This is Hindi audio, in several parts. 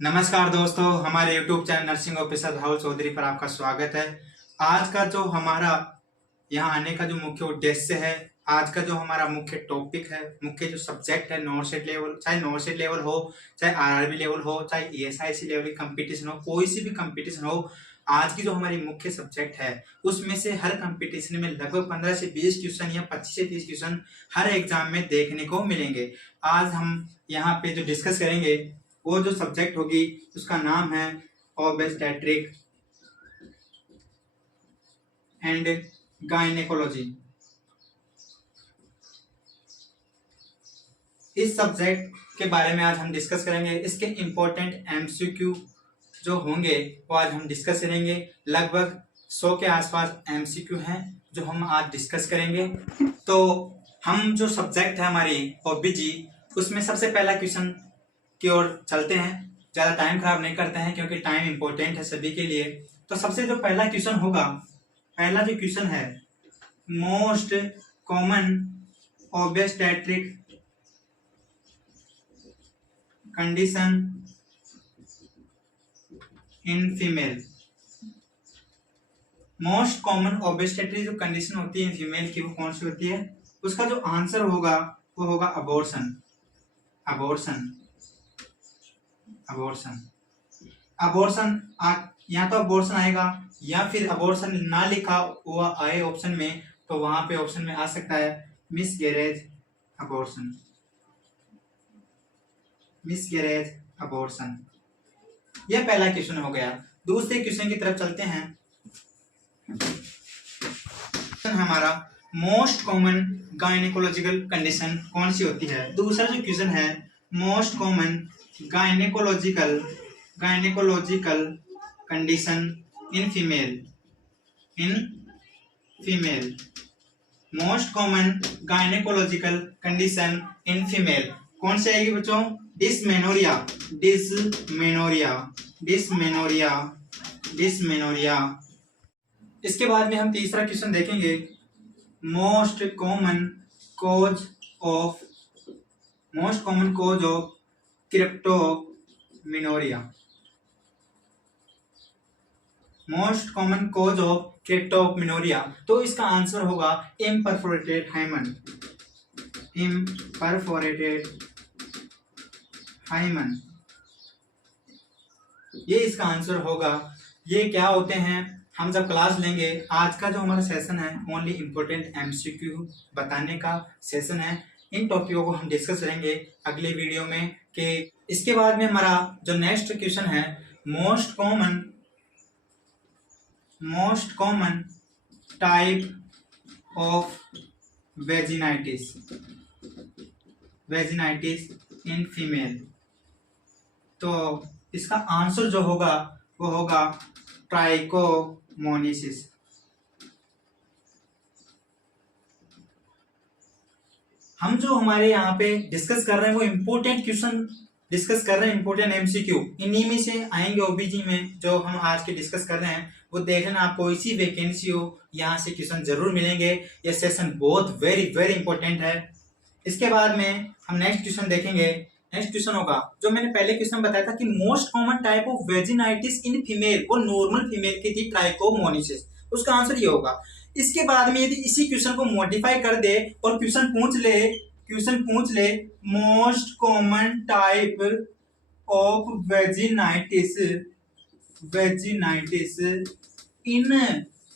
नमस्कार दोस्तों, हमारे YouTube channel nursing officer Rahul Chaudhary पर आपका स्वागत है। आज का जो हमारा यहाँ आने का जो मुख्य उद्देश्य है, आज का जो हमारा मुख्य टॉपिक है, मुख्य जो सब्जेक्ट है, नॉर्सेट लेवल, चाहे नॉर्सेट लेवल हो, चाहे आरआरबी लेवल हो, चाहे ईएसआईसी लेवल की कंपटीशन हो, कोई सी भी कंपटीशन हो, आज की जो हमारी मुख्य सब्जेक्ट है उसमें से हर कंपटीशन में लगभग 15 से 20 क्वेश्चन या 25 से 30 क्वेश्चन हर एग्जाम में देखने को मिलेंगे। आज हम यहाँ पे जो डिस्कस करेंगे वो जो सब्जेक्ट होगी उसका नाम है ऑब्स्टेट्रिक एंड गायनेकोलॉजी। इस सब्जेक्ट के बारे में आज हम डिस्कस करेंगे। इसके इम्पोर्टेंट एमसीक्यू जो होंगे वो आज हम डिस्कस करेंगे। लगभग 100 के आसपास एमसीक्यू हैं जो हम आज डिस्कस करेंगे। तो हम जो सब्जेक्ट है हमारी ओबीजी, उसमें सबसे पहला क्वेश्चन की ओर चलते हैं। ज़्यादा टाइम खराब नहीं करते हैं क्योंकि टाइम इंपॉर्टेंट है सभी के लिए। तो सबसे जो पहला क्वेश्चन होगा, पहला जो क्वेश्चन है, most common obstetric condition in female. Most common obstetric जो कंडीशन होती है फीमेल की, वो कौन सी होती है? उसका जो आंसर होगा वो होगा अबॉर्शन। अबॉर्शन अबॉर्शन अबॉर्शन या तो अबॉर्शन आएगा या फिर अबॉर्शन ना लिखा हुआ आए ऑप्शन में, तो वहां पे ऑप्शन में आ सकता है मिसकैरेज अबॉर्शन। मिसकैरेज अबॉर्शन, यह पहला क्वेश्चन हो गया। दूसरे क्वेश्चन की तरफ चलते हैं। हमारा मोस्ट कॉमन गायनेकोलॉजिकल कंडीशन कौन सी होती है? दूसरा जो क्वेश्चन है, most common gynaecological condition in female. Most common gynaecological condition in female कौन सी आएगी बच्चों? डिस्मेनोरिया। इसके बाद में हम तीसरा क्वेश्चन देखेंगे, most common cause of cryptomenorrhoea. Most common cause of cryptomenorrhoea, तो इसका आंसर होगा इम्परफोरेटेड हाइमन। ये इसका आंसर होगा। ये क्या होते हैं हम जब क्लास लेंगे। आज का जो हमारा सेशन है ओनली इम्पोर्टेंट एमसीक्यू बताने का सेशन है। इन टॉपिकों को हम डिस्कस करेंगे अगले वीडियो में। कि इसके बाद में हमारा जो नेक्स्ट क्वेश्चन है, most common type of vaginitis in female. तो इसका आंसर जो होगा वो होगा ट्राइकोमोनिसिस। हम जो हमारे यहाँ पे डिस्कस कर रहे हैं वो इम्पोर्टेंट क्वेश्चन डिस्कस कर रहे हैं, इम्पोर्टेंट एमसीक्यू। इन्हीं में से आएंगे ओबीजी में जो हम आज के डिस्कस कर रहे हैं। वो देखना, आप कोई सी वैकेंसी हो यहाँ से क्वेश्चन जरूर मिलेंगे। ये सेशन बहुत वेरी वेरी इंपॉर्टेंट है। इसके बाद में हम नेक्स्ट क्वेश्चन देखेंगे। नेक्स्ट क्वेश्चन होगा जो मैंने पहले क्वेश्चन बताया था कि most common type of vaginitis in female, वो नॉर्मल फीमेल की थी ट्राइकोमोनिसिस। उसका आंसर ये होगा। इसके बाद में यदि इसी क्वेश्चन को मॉडिफाई कर दे और क्वेश्चन पूछ ले most common type of vaginitis in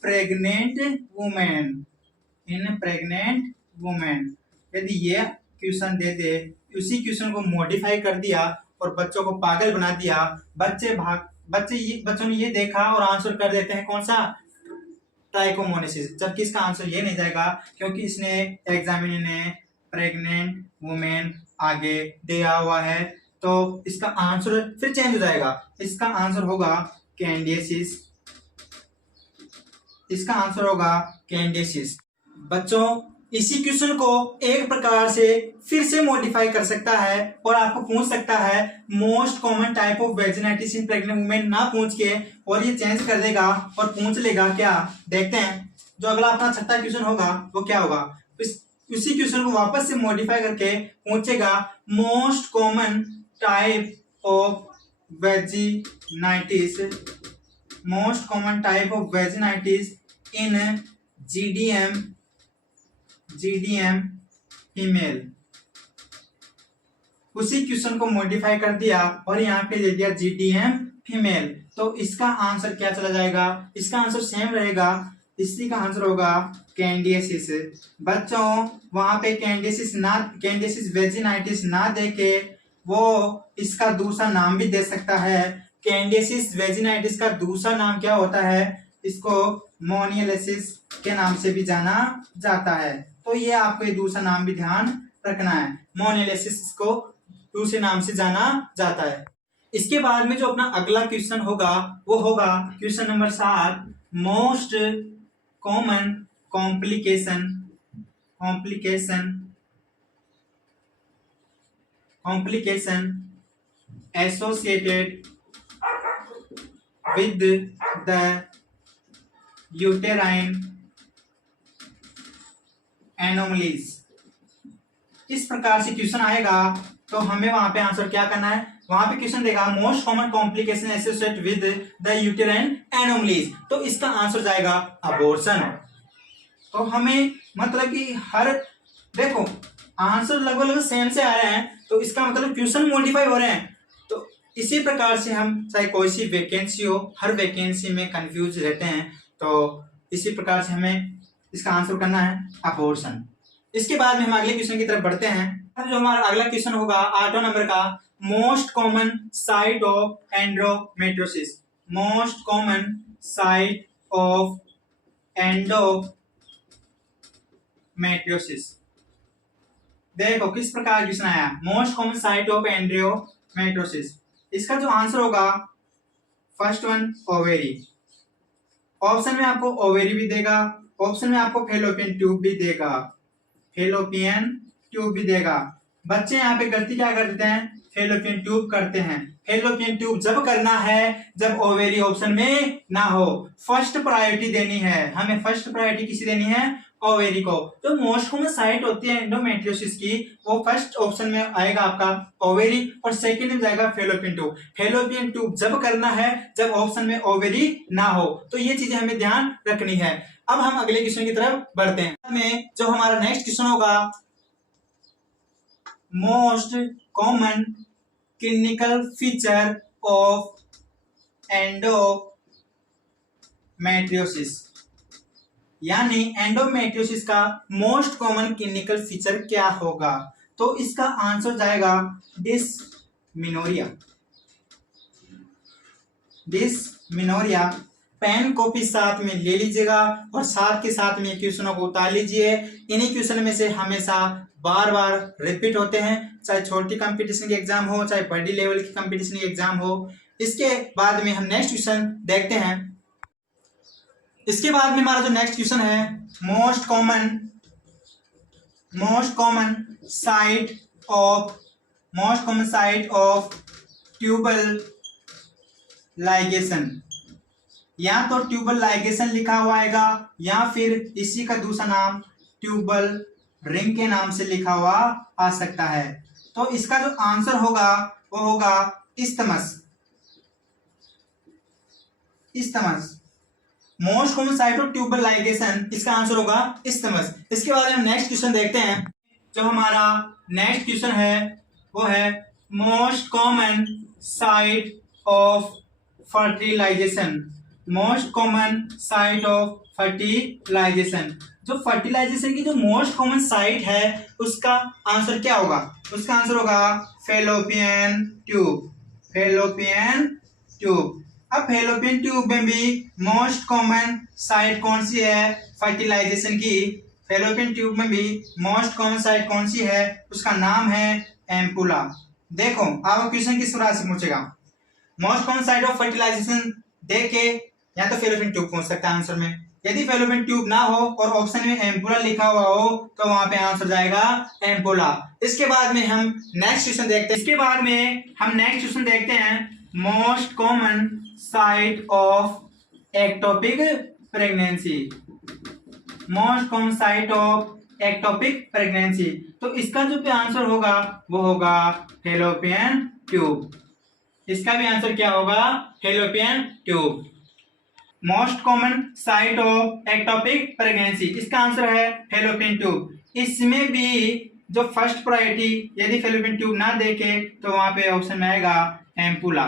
pregnant women, यदि ये क्वेश्चन दे दे, उसी क्वेश्चन को मॉडिफाई कर दिया और बच्चों को पागल बना दिया, बच्चों ने ये देखा और आंसर कर देते हैं कौन सा? ट्राइकोमोनिसिस। जबकि इसका आंसर ये नहीं जाएगा क्योंकि इसने एग्जामिनर ने प्रेग्नेंट वुमेन आगे दिया हुआ है, तो इसका आंसर फिर चेंज हो जाएगा। इसका आंसर होगा कैंडिडियासिस। इसका आंसर होगा कैंडिडियासिस। बच्चों, इसी क्वेश्चन को एक प्रकार से फिर से मॉडिफाई कर सकता है और आपको पूछ सकता है most common type of vaginitis in pregnant women, ना पूछ के, और ये चेंज कर देगा और पूछ लेगा क्या? देखते हैं जो अगला अपना छठा क्वेश्चन होगा वो क्या होगा। उसी क्वेश्चन को वापस से मॉडिफाई करके पूछेगा most common type of vaginitis, most common type of vaginitis in GDM female. उसी क्वेश्चन को मॉडिफाई कर दिया और यहाँ पे दे दिया GDM फीमेल, तो इसका आंसर क्या चला जाएगा? इसका आंसर सेम रहेगा, इसी का आंसर होगा कैंडिडियासिस। बच्चों वहां पे कैंडिडियासिस वेजिनाइटिस ना देके वो इसका दूसरा नाम भी दे सकता है। कैंडिडियासिस वेजिनाइटिस का दूसरा नाम क्या होता है? इसको मोनियोलिसिस के नाम से भी जाना जाता है। तो ये आपको ये दूसरा नाम भी ध्यान रखना है, मोनियोलिसिस को दूसरे नाम से जाना जाता है। इसके बाद में जो अपना अगला क्वेश्चन होगा वो होगा question number 7, most common complication associated with the uterine anomalies. इस प्रकार से क्वेश्चन आएगा तो हमें वहां पे आंसर क्या करना है? वहां पे क्वेश्चन देगा most common complication associated with the uterine anomalies, तो इसका आंसर जाएगा अबॉर्शन। तो हमें मतलब कि हर देखो आंसर लगभग सेम से आ रहे हैं, तो इसका मतलब क्वेश्चन मॉडिफाई हो रहे हैं। तो इसी प्रकार से हम चाहे कोई सी वैकेंसी हो, हर वैकेंसी में कंफ्यूज रहते हैं, तो इसी प्रकार से हमें इसका आंसर करना है अबॉर्शन। इसके बाद में हम अगले क्वेश्चन की तरफ बढ़ते हैं। जो हमारा अगला क्वेश्चन होगा 8 नंबर का, most common site of endometriosis. Most common site of endometriosis. देखो किस प्रकार क्वेश्चन आया, most common site of endometriosis. इसका जो आंसर होगा फर्स्ट वन ओवेरी। ऑप्शन में आपको ओवेरी भी देगा, ऑप्शन में आपको फेलोपियन ट्यूब भी देगा, फेलोपियन ट्यूब भी देगा। बच्चे यहाँ पे गलती क्या कर देते हैं? फेलोपियन ट्यूब करते हैं। फेलोपियन ट्यूब जब करना है जब ओवेरी ऑप्शन में ना हो। फर्स्ट प्रायोरिटी देनी है हमें, फर्स्ट प्रायोरिटी किसी देनी है? ओवेरी को। जो मोस्ट कॉमन साइट होती है एंडोमेट्रियोसिस की वो फर्स्ट ऑप्शन में आएगा आपका ओवेरी, और सेकंड में जाएगा फेलोपियन ट्यूब। फेलोपियन ट्यूब जब करना है जब ऑप्शन में ओवेरी ना हो, तो ये चीजें हमें ध्यान रखनी है। अब हम अगले क्वेश्चन की तरफ बढ़ते हैं। में जो हमारा नेक्स्ट क्वेश्चन होगा, most common clinical feature of endometriosis, यानी एंडोमेट्रियोसिस का मोस्ट कॉमन क्लिनिकल फीचर क्या होगा? तो इसका आंसर जाएगा डिस्मेनोरिया। डिस्मेनोरिया। पेन कॉपी साथ में ले लीजिएगा और साथ के साथ में क्वेश्चनों को उतार लीजिए। इन्हीं क्वेश्चन में से हमेशा बार बार रिपीट होते हैं, चाहे छोटी कंपटीशन के एग्जाम हो चाहे बड़ी लेवल की कंपटीशन के एग्जाम हो। इसके बाद में हम नेक्स्ट क्वेश्चन देखते हैं। इसके बाद में हमारा जो नेक्स्ट क्वेश्चन है, most common site of tubal ligation. या तो ट्यूबल लाइगेशन लिखा हुआ आएगा या फिर इसी का दूसरा नाम ट्यूबल रिंग के नाम से लिखा हुआ आ सकता है। तो इसका जो आंसर होगा वो होगा isthmus. Most common site of tubal ligation, इसका आंसर होगा इस्थमस। इसके बाद हम नेक्स्ट क्वेश्चन देखते हैं। जो हमारा नेक्स्ट क्वेश्चन है वो है most common site of fertilization. Most common site of fertilization. जो फर्टिलाइजेशन की जो मोस्ट कॉमन साइट है उसका आंसर क्या होगा? उसका आंसर होगा फेलोपियन ट्यूब। अब फेलोपियन ट्यूब में भी मोस्ट कॉमन साइट कौन सी है फर्टिलाइजेशन की? फेलोपियन ट्यूब में भी मोस्ट कॉमन साइट कौन सी है? उसका नाम है एम्पुला। देखो आप क्वेश्चन किस तरह से पूछेगा, most common site of fertilization देख के या तो फेलोपियन ट्यूब पहुंच सकता है आंसर में। यदि फेलोपियन ट्यूब ना हो और ऑप्शन में एम्पुला लिखा हुआ हो तो वहां पे आंसर जाएगा एम्पुला। इसके बाद में हम नेक्स्ट क्वेश्चन देखते हैं। Most common site of ectopic pregnancy. Most common site of ectopic pregnancy. तो इसका जो आंसर होगा वो होगा फेलोपियन ट्यूब। इसका भी आंसर क्या होगा? Fallopian tube. Most common site of ectopic pregnancy, इसका आंसर है फैलोपियन ट्यूब। इसमें भी जो फर्स्ट प्रायोरिटी यदि फैलोपियन ट्यूब ना देखे तो वहां पे ऑप्शन में आएगा एम्पुला,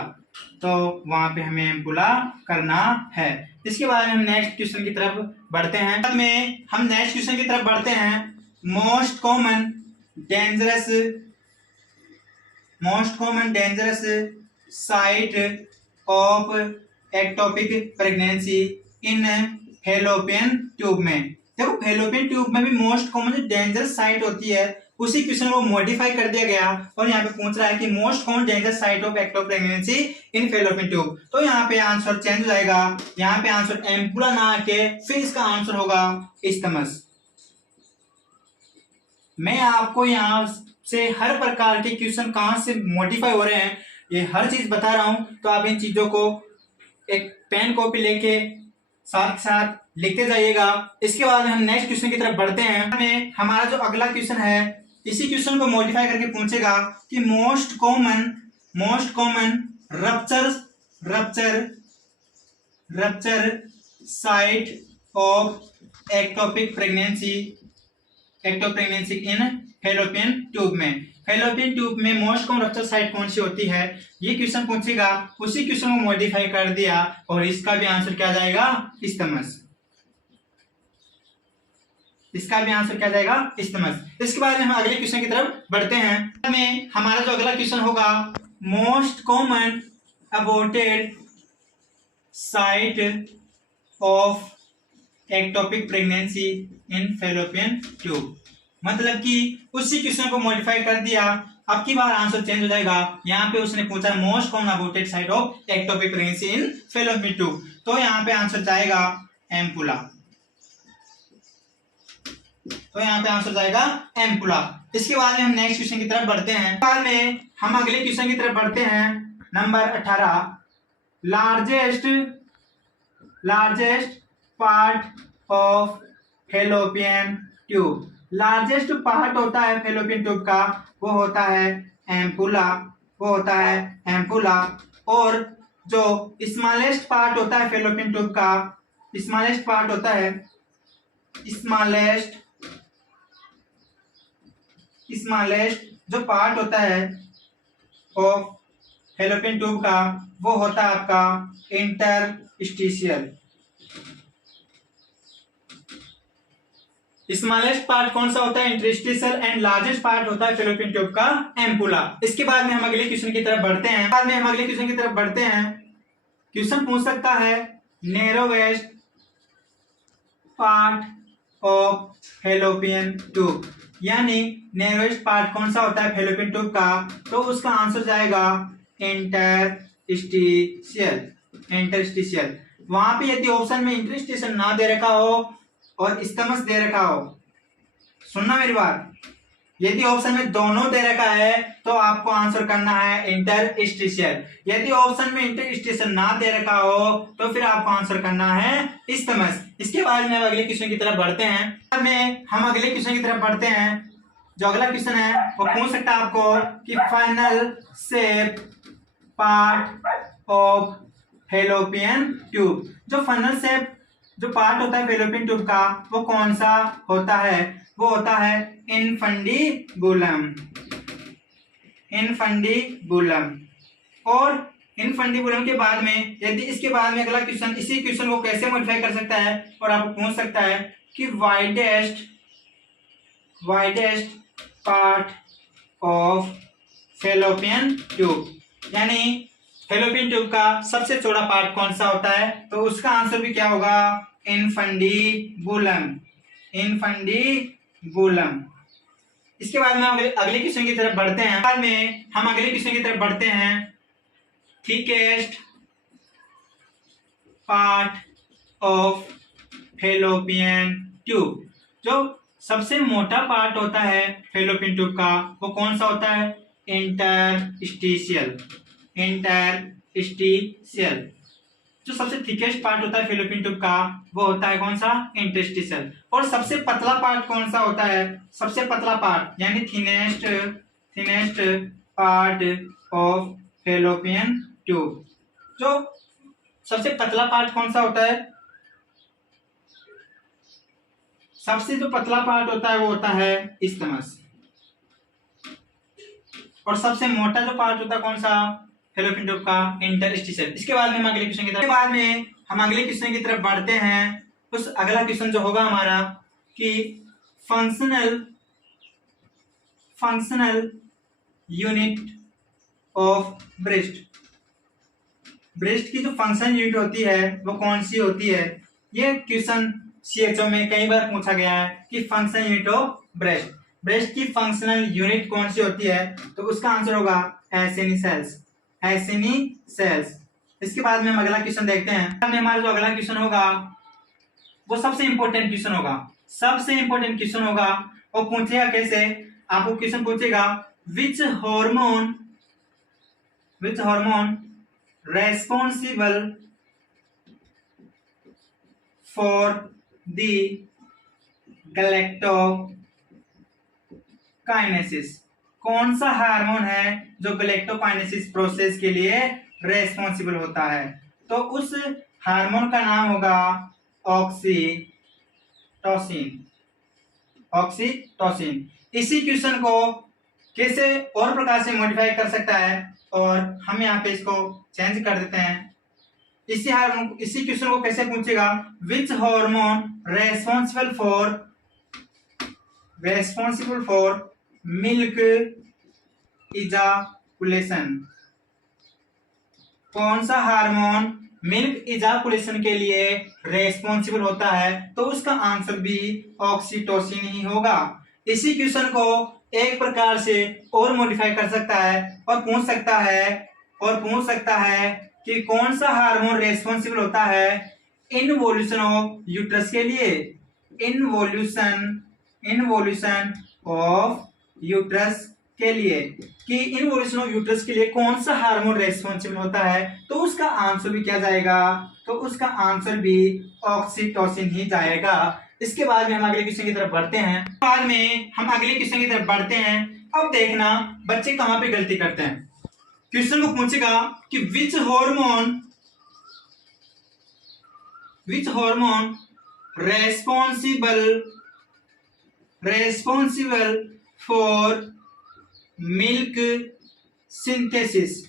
तो वहां पे हमें एम्पुला करना है। इसके बाद हम नेक्स्ट क्वेश्चन की तरफ बढ़ते हैं। बाद में हम नेक्स्ट क्वेश्चन की तरफ बढ़ते हैं। Most common dangerous site of ectopic pregnancy in fallopian tube में। देखो फैलोपियन ट्यूब में भी मोस्ट कॉमन जो डेंजरस साइट होती है उसी क्वेश्चन को मॉडिफाई कर दिया गया और यहाँ पे पूछ रहा है कि most common dangerous site of ectopic pregnancy in fallopian tube. तो यहाँ पे आंसर चेंज हो जाएगा, यहाँ पे आंसर एम्पुला ना आके फिर इसका आंसर होगा इस्थमस। मैं आपको यहाँ से हर प्रकार के क्वेश्चन कहाँ से मॉडिफाई हो रहे हैं ये हर चीज बता रहा हूं, तो आप इन चीजों को एक पेन कॉपी लेके साथ साथ लिखते जाइएगा। इसके बाद हम नेक्स्ट क्वेश्चन की तरफ बढ़ते हैं। हमें हमारा जो अगला क्वेश्चन है इसी क्वेश्चन को मॉडिफाई करके पूछेगा कि most common rupture site of ectopic pregnancy in fallopian tube में। फैलोपियन ट्यूब में मोस्ट कॉमन रप्चर साइट कौन सी होती है ये क्वेश्चन पूछेगा, उसी क्वेश्चन को मॉडिफाई कर दिया और इसका भी आंसर क्या जाएगा? इस्थमस। इसका भी आंसर क्या जाएगा? इस्थमस। इसके बाद में हम अगले क्वेश्चन की तरफ बढ़ते हैं। में हमारा जो अगला क्वेश्चन होगा most common aborted site of ectopic pregnancy in fallopian tube. मतलब कि उसी क्वेश्चन को मॉडिफाई कर दिया, अब की बार आंसर चेंज हो जाएगा। यहाँ पे उसने पूछा most common aborted site of ectopic pregnancy in fallopian tube, तो यहाँ पे आंसर जाएगा एम्पुला। तो यहाँ पे आंसर जाएगा एम्पुला। इसके बाद में हम नेक्स्ट क्वेश्चन की तरफ बढ़ते हैं। बाद में हम अगले क्वेश्चन की तरफ बढ़ते हैं। Number 18 largest part of fallopian tube. Largest part होता है फैलोपियन ट्यूब का वो होता है एम्पुला, और जो स्मॉलेस्ट पार्ट होता है फैलोपियन ट्यूब का, स्मॉलेस्ट पार्ट होता है स्मॉलेस्ट जो पार्ट होता है ऑफ फैलोपियन ट्यूब का वो होता है आपका इंटरस्टिशियल। स्मॉलेस्ट पार्ट कौन सा होता है? इंटरस्टिशियल। एंड लार्जेस्ट पार्ट होता है फैलोपियन ट्यूब का एम्पुला। इसके बाद में हम अगले क्वेश्चन की तरफ बढ़ते हैं। क्वेश्चन पूछ सकता है narrowest part of fallopian tube, यानी नैरोवेस्ट पार्ट कौन सा होता है फैलोपियन ट्यूब का, तो उसका आंसर जाएगा इंटरस्टिशियल। वहां पे यदि ऑप्शन में इंटरस्टिशियल ना दे रखा हो और इस्थमस दे रखा हो, सुनना मेरी बात, यदि ऑप्शन में दोनों दे रखा है तो आपको आंसर करना है इंटरस्टिशियल। यदि ऑप्शन में इंटरस्टिशियल ना दे रखा हो तो फिर आपको आंसर करना है इस्थमस। इसके बाद में अगले क्वेश्चन की तरफ बढ़ते हैं। हम अगले क्वेश्चन की तरफ बढ़ते हैं। जो अगला क्वेश्चन है वो पूछ सकता है आपको कि final shape part of fallopian tube. जो फाइनल शेप जो पार्ट होता है फैलोपियन ट्यूब का वो कौन सा होता है? वो होता है इनफंडीबुलम। और इनफंडीबुलम के बाद में यदि इसके बाद में अगला क्वेश्चन इसी क्वेश्चन को कैसे मॉडिफाई कर सकता है और आपको पूछ सकता है कि widest part of fallopian tube, यानी फैलोपियन ट्यूब का सबसे चौड़ा पार्ट कौन सा होता है, तो उसका आंसर भी क्या होगा? इनफंडीबुलम। इसके बाद में अगले क्वेश्चन की तरफ बढ़ते हैं। बाद में हम अगले क्वेश्चन की तरफ बढ़ते हैं। Thickest part of fallopian tube, जो सबसे मोटा पार्ट होता है फैलोपियन ट्यूब का वो कौन सा होता है? इंटरस्टिशियल। जो सबसे थिकेस्ट पार्ट होता है फैलोपियन ट्यूब का वो होता है कौन सा? इंटरस्टिशियल। और सबसे पतला पार्ट कौन सा होता है? सबसे पतला पार्ट यानी thinnest part of fallopian tube. जो सबसे पतला पार्ट कौन सा होता है? सबसे जो पतला पार्ट होता है वो होता है इस्थमस, और सबसे मोटा जो पार्ट होता है कौन सा? फैलोपियन ट्यूब का इंटरस्टिशियल। इसके बाद में हम अगले क्वेश्चन की तरफ बढ़ते हैं। उस अगला क्वेश्चन जो होगा हमारा कि functional unit of breast. Breast की जो फंक्शन यूनिट होती है वो कौन सी होती है? ये क्वेश्चन सीएचओ में कई बार पूछा गया है कि function unit of breast, breast की फंक्शनल यूनिट कौन सी होती है? तो उसका आंसर होगा एसिनी सेल्स, एसिनी सेल्स। इसके बाद में हम अगला क्वेश्चन देखते हैं। हमारा जो अगला क्वेश्चन होगा वो सबसे इंपॉर्टेंट क्वेश्चन होगा। और पूछेगा कैसे? आपको क्वेश्चन पूछेगा which hormone responsible for the galactokinesis। कौन सा हार्मोन है जो गैलेक्टोकाइनेसिस प्रोसेस के लिए रेस्पॉन्सिबल होता है? तो उस हार्मोन का नाम होगा ऑक्सीटोसिन। इसी क्वेश्चन को कैसे और प्रकार से मॉडिफाई कर सकता है, और हम यहाँ पे इसको चेंज कर देते हैं। इसी क्वेश्चन को कैसे पूछेगा? विच hormone responsible for milk ejaculation. कौन सा हार्मोन मिल्क इजाकुलेशन के लिए रेस्पॉन्सिबल होता है? तो उसका आंसर भी ऑक्सीटोसिन ही होगा। इसी क्वेश्चन को एक प्रकार से और मॉडिफाई कर सकता है और पूछ सकता है कि कौन सा हार्मोन रेस्पॉन्सिबल होता है इन्वोल्यूशन ऑफ यूट्रस के लिए। इन्वोल्यूशन ऑफ यूट्रस के लिए कि इन्वोल्यूशन ऑफ यूट्रस के लिए कौन सा हार्मोन रेस्पॉन्सिबल होता है? तो उसका आंसर भी क्या जाएगा? तो उसका आंसर भी ऑक्सीटोसिन ही जाएगा। इसके बाद में हम अगले क्वेश्चन की तरफ बढ़ते हैं। अब देखना बच्चे कहां पे गलती करते हैं। क्वेश्चन को पूछेगा कि विच hormone responsible for milk synthesis.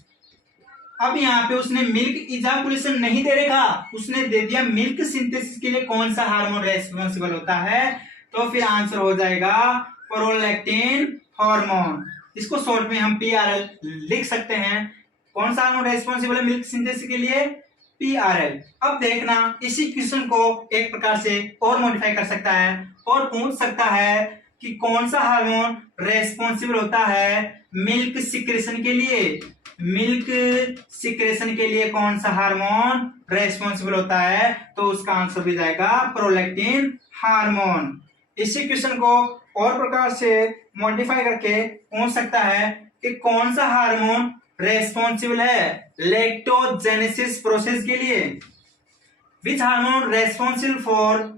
अब यहाँ पे उसने मिल्क इजाकुलेशन नहीं दे रखा, उसने दे दिया मिल्क सिंथेसिस के लिए कौन सा हार्मोन रेस्पॉन्सिबल होता है। तो फिर आंसर हो जाएगा प्रोलैक्टिन हार्मोन। इसको शॉर्ट में हम पीआरएल लिख सकते हैं। कौन सा हार्मोन रेस्पॉन्सिबल है मिल्क सिंथेसिस के लिए? पीआरएल। अब देखना इसी क्वेश्चन को एक प्रकार से और मॉडिफाई कर सकता है और पूछ सकता है कि कौन सा हार्मोन रेस्पॉन्सिबल होता है मिल्क सिक्रेशन के लिए। मिल्क सिक्रेशन के लिए कौन सा हार्मोन रेस्पॉन्सिबल होता है? तो उसका आंसर भी जाएगा प्रोलैक्टिन हार्मोन। इसी क्वेश्चन को और प्रकार से मॉडिफाई करके पूछ सकता है कि कौन सा हार्मोन रेस्पॉन्सिबल है लैक्टोजेनेसिस प्रोसेस के लिए। Which hormone responsible for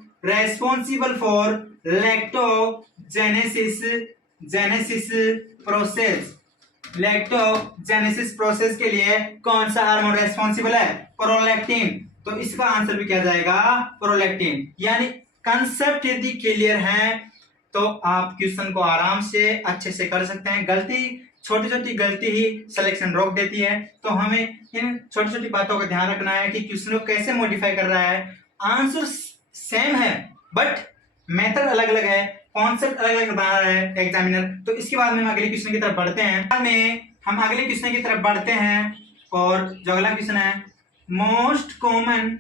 lactogenesis process के लिए कौन सा हार्मोन रेस्पॉन्सिबल है? प्रोलैक्टिन। तो इसका आंसर भी क्या जाएगा? प्रोलैक्टिन। यानी कंसेप्ट यदि क्लियर है तो आप क्वेश्चन को आराम से अच्छे से कर सकते हैं। छोटी गलती ही सिलेक्शन रोक देती है। तो हमें इन छोटी बातों का ध्यान रखना है कि क्वेश्चन को कैसे मॉडिफाई कर रहा है। आंसर सेम है बट मेथड अलग अलग है, कॉन्सेप्ट अलग अलग बना रहा है एग्जामिनर। तो इसके बाद में हम अगले क्वेश्चन की तरफ बढ़ते हैं। और जो अगला क्वेश्चन है most common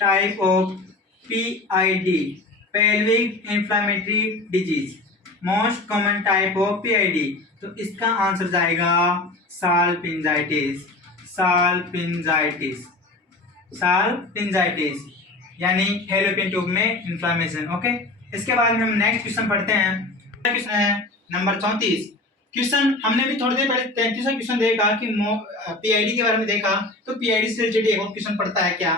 type of PID pelvic inflammatory disease. Most common type of PID. तो इसका आंसर जाएगा साल्पिंजाइटिस यानी फैलोपियन ट्यूब में इंफ्लेमेशन। ओके, इसके बाद में हम नेक्स्ट क्वेश्चन पढ़ते हैं। क्वेश्चन है नंबर 34। क्वेश्चन हमने भी थोड़ी देर पहले 33वां क्वेश्चन देखा कि पीआईडी के बारे में देखा। तो पीआईडी से रिलेटेड एक और क्वेश्चन पढ़ता है क्या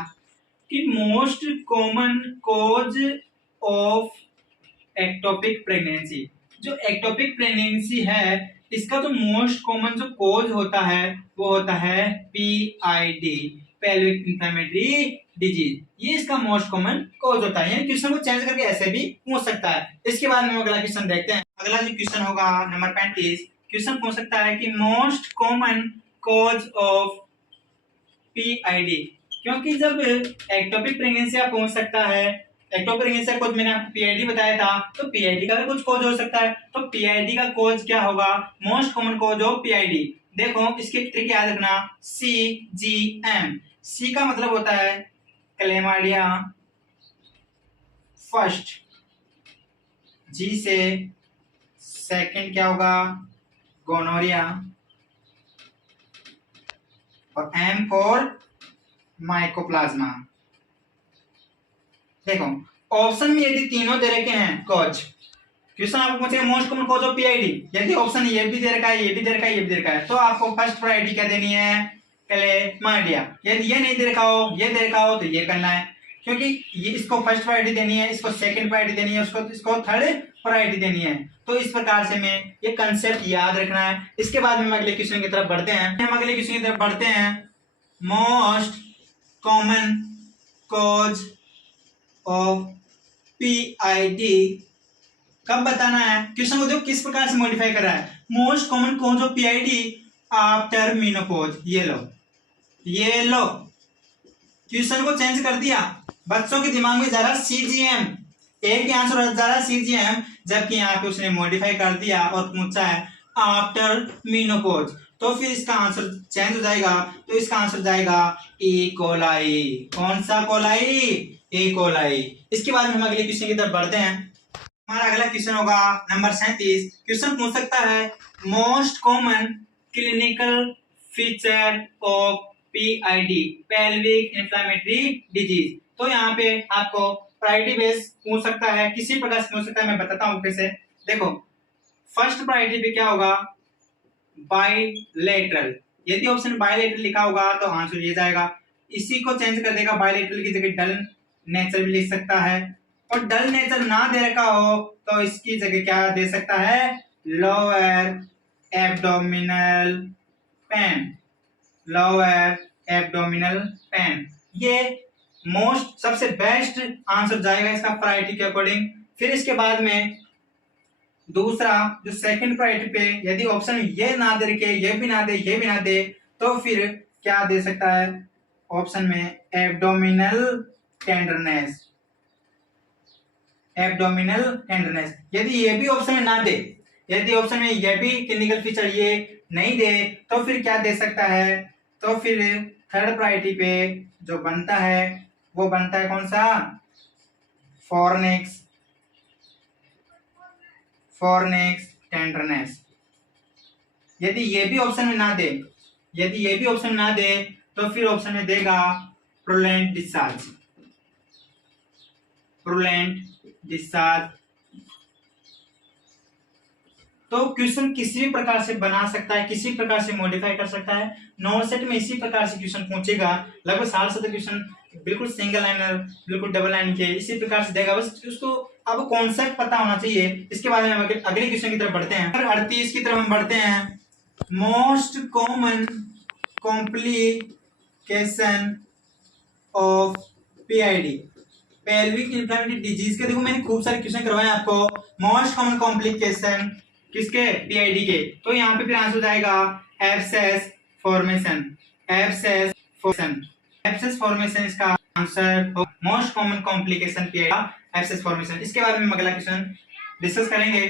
कि most common cause of ectopic pregnancy. जो एक्टोपिक प्रेगनेंसी है इसका जो मोस्ट कॉमन जो कॉज होता है वो होता है PID, पेल्विक इंफ्लेमेटरी डिजीज। ये इसका मोस्ट कॉमन कॉज होता है। क्वेश्चन को चेंज करके ऐसे भी पूछ सकता है। इसके बाद में अगला क्वेश्चन देखते हैं। अगला जो क्वेश्चन होगा नंबर 35, क्वेश्चन पूछ सकता है कि most common cause of PID। क्योंकि जब एक्टोपिक प्रेगनेंसी आप पूछ सकता है, एक्टोपिक प्रेगनेंसी का मैंने आपको PID बताया था, तो PID का भी कुछ कॉज हो सकता है। तो PID का कॉज क्या होगा? Most common cause of PID, देखो इसके ट्रिक याद रखना, CGM। C का मतलब होता है क्लेमाइडिया फर्स्ट, G से सेकंड क्या होगा? गोनोरिया, और M फॉर माइकोप्लाज्मा। देखो ऑप्शन में यदि तीनों दे रखे हैं कॉज, क्वेश्चन आपको पूछेगा most common cause of PID, यदि ऑप्शन ये भी दे रखा है, ये भी दे रखा है, ये भी दे रखा है, तो आपको फर्स्ट प्रायोरिटी क्या देनी है? क्लेमाइडिया। यदि ये नहीं दे रखा हो, ये दे रखा हो, तो ये करना है, क्योंकि ये इसको फर्स्ट प्रायोरिटी देनी है, इसको सेकंड प्रायोरिटी देनी है, इसको थर्ड प्रायोरिटी देनी है। तो इस प्रकार से मैं ये कंसेप्ट याद रखना है। इसके बाद में हम अगले क्वेश्चन की तरफ बढ़ते हैं। हम अगले क्वेश्चन की तरफ बढ़ते हैं। Most common cause of PID कब बताना है? क्वेश्चन को देखो किस प्रकार से मॉडिफाई कर रहा है। Most common cause of PID after menopause. ये लो क्वेश्चन को चेंज कर दिया। बच्चों के दिमाग में जा रहा CGM, एक ही आंसर जा रहा CGM, जबकि यहाँ पे उसने मॉडिफाई कर दिया और पूछा है आफ्टर मेनोपॉज, तो फिर इसका आंसर चेंज हो जाएगा। तो इसका आंसर जाएगा E. कोलाई। कौन सा कोलाई? E. कोलाई। इसके बाद में हम अगले क्वेश्चन की तरफ बढ़ते हैं। हमारा अगला क्वेश्चन होगा नंबर 37। क्वेश्चन पूछ सकता है most common clinical feature of PID, pelvic inflammatory disease. तो यहाँ पे आपको प्रायोरिटी बेस पूछ सकता है, किसी प्रकार से पूछ सकता है। मैं बताता हूँ कैसे। देखो फर्स्ट प्रायोरिटी पे क्या होगा? बाइलेटरल। यदि ऑप्शन बाइलेटरल लिखा होगा तो आंसर ये जाएगा। इसी को चेंज कर देगा, बाइलेटरल की जगह डल नेचर भी लिख सकता है, और डल नेचर ना दे रखा हो तो इसकी जगह क्या दे सकता है? Lower abdominal pain, lower abdominal pain. ये मोस्ट सबसे बेस्ट आंसर जाएगा इसका प्रायोरिटी के अकॉर्डिंग। फिर इसके बाद में दूसरा जो सेकंड प्रायोरिटी पे यदि ऑप्शन ये ना दे रखे, ये भी ना दे, ये भी ना दे, तो फिर क्या दे सकता है ऑप्शन में? Abdominal tenderness, abdominal tenderness. यदि ये भी ऑप्शन में ना दे, यदि ऑप्शन में ये भी क्लिनिकल फीचर ये नहीं दे, तो फिर क्या दे सकता है? तो फिर थर्ड प्रायोरिटी पे जो बनता है वो बनता है कौन सा? Fornax tenderness. यदि ये भी ऑप्शन में ना दे, यदि ये भी ऑप्शन ना दे, तो फिर ऑप्शन में देगा प्रोलेंट डिस्चार्ज, प्रोलेंट डिस्चार्ज। तो क्वेश्चन किसी भी प्रकार से बना सकता है, किसी प्रकार से मॉडिफाई कर सकता है। नॉन सेट में इसी प्रकार से क्वेश्चन पूछेगा, लगभग 60 क्वेश्चन बिल्कुल सिंगल लाइनर, बिल्कुल डबल लाइन के इसी प्रकार से देगा। बस उसको आपको कॉन्सेप्ट पता होना चाहिए। इसके बाद में हम अगले क्वेश्चन की तरफ बढ़ते हैं। 38 की तरफ हम बढ़ते हैं। Most common complication of PID, pelvic inflammatory disease के। देखो मैंने खूब सारे क्वेश्चन करवाए आपको। मोस्ट कॉमन कॉम्प्लिकेशन किसके? PID के। तो यहाँ पे फिर आंसर जाएगा abscess formation, abscess formation, abscess formation इसका आंसर। Most common complication PID abscess formation. इसके बारे में हम अगला क्वेश्चन डिस्कस करेंगे।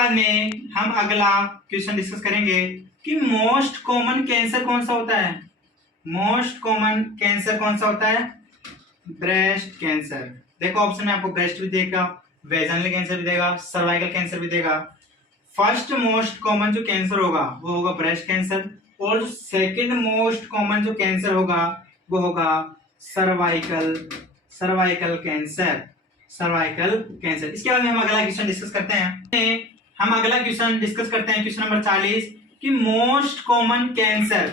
बाद में हम अगला क्वेश्चन डिस्कस करेंगे कि मोस्ट कॉमन कैंसर कौन सा होता है? मोस्ट कॉमन कैंसर कौन सा होता है? Breast cancer. देखो ऑप्शन में आपको ब्रेस्ट भी देगा, वेजाइनल कैंसर भी देगा, सर्वाइकल कैंसर भी देगा। फर्स्ट मोस्ट कॉमन जो कैंसर होगा वो होगा ब्रेस्ट कैंसर, और जो सेकंड मोस्ट कॉमन जो कैंसर होगा वो होगा सर्वाइकल कैंसर, सर्वाइकल कैंसर। इसके बाद में हम अगला क्वेश्चन डिस्कस करते हैं। हम अगला क्वेश्चन डिस्कस करते हैं, क्वेश्चन नंबर 40 कि मोस्ट कॉमन कैंसर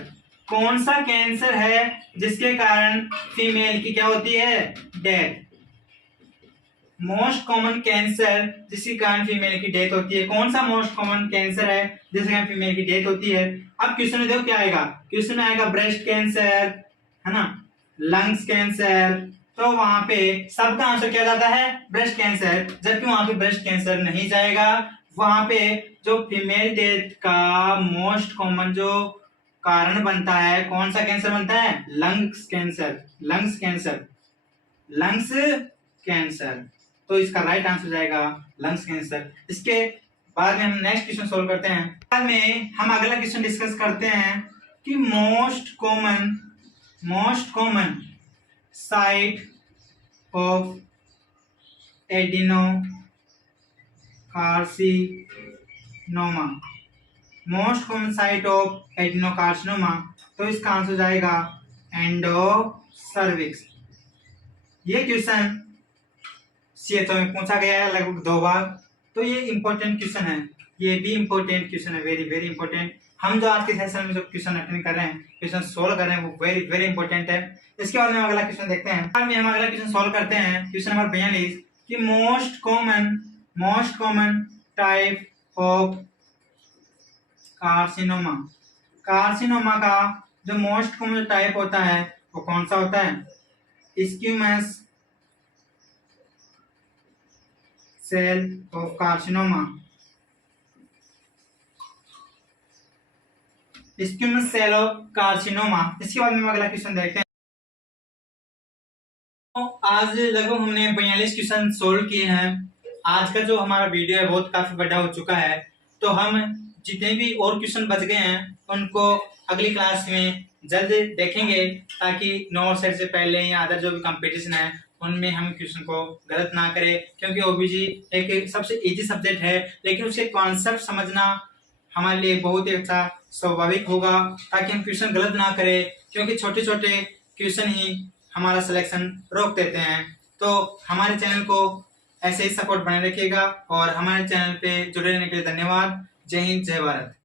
कौन सा कैंसर है जिसके कारण फीमेल की क्या होती है? डेथ। मोस्ट कॉमन कैंसर जिसके कारण फीमेल की डेथ होती है, कौन सा मोस्ट कॉमन कैंसर है जिसके कारण फीमेल की डेथ होती है। अब क्वेश्चन में देखो क्या आएगा, क्वेश्चन में आएगा ब्रेस्ट कैंसर, है ना, लंग्स कैंसर, तो वहां पे सबका आंसर क्या जाता है, ब्रेस्ट कैंसर, जबकि वहां पे ब्रेस्ट कैंसर नहीं जाएगा। वहां पे जो फीमेल डेथ का मोस्ट कॉमन जो कारण बनता है, कौन सा कैंसर बनता है, lungs cancer, lungs cancer, lungs cancer, तो इसका राइट आंसर जाएगा लंग्स कैंसर। इसके बाद में हम नेक्स्ट क्वेश्चन सोल्व करते हैं। बाद में हम अगला क्वेश्चन डिस्कस करते हैं कि most common site of adenocarcinoma, most common site of adenocarcinoma, तो इसका आंसर जाएगा एंडोसर्विक्स। ये क्वेश्चन सीएचओ में पूछा गया है लगभग 2 बार, तो ये इंपॉर्टेंट क्वेश्चन है, ये भी इंपॉर्टेंट क्वेश्चन है, वेरी वेरी इंपॉर्टेंट। हम जो आज के सेशन में जो क्वेश्चन अटेंड कर रहे हैं, क्वेश्चन सोल्व कर रहे हैं, वो वेरी वेरी इंपॉर्टेंट है। इसके बाद में हम अगला क्वेश्चन देखते हैं। बाद में हम अगला क्वेश्चन सोल्व करते हैं, क्वेश्चन नंबर 42 कि most common type of carcinoma, carcinoma का जो मोस्ट कॉमन टाइप होता है वो कौन सा होता है, squamous cell of carcinoma, squamous cell of carcinoma. इसके बाद में हम अगला क्वेश्चन देखते हैं। तो आज लगभग हमने 42 क्वेश्चन सोल्व किए हैं। आज का जो हमारा वीडियो है बहुत काफी बड़ा हो चुका है, तो हम जितने भी और क्वेश्चन बच गए हैं उनको अगली क्लास में जल्द देखेंगे, ताकि 9 सेट से पहले या अदर जो भी कंपटीशन है उनमें हम क्वेश्चन को गलत ना करें, क्योंकि ओबीजी एक सबसे इजी सब्जेक्ट है, लेकिन उसके कॉन्सेप्ट समझना हमारे लिए बहुत ही अच्छा स्वाभाविक होगा, ताकि हम क्वेश्चन गलत ना करें, क्योंकि छोटे छोटे क्वेश्चन ही हमारा सिलेक्शन रोक देते हैं। तो हमारे चैनल को ऐसे ही सपोर्ट बनाए रखिएगा, और हमारे चैनल पे जुड़े रहने के लिए धन्यवाद। जय हिंद, जय भारत।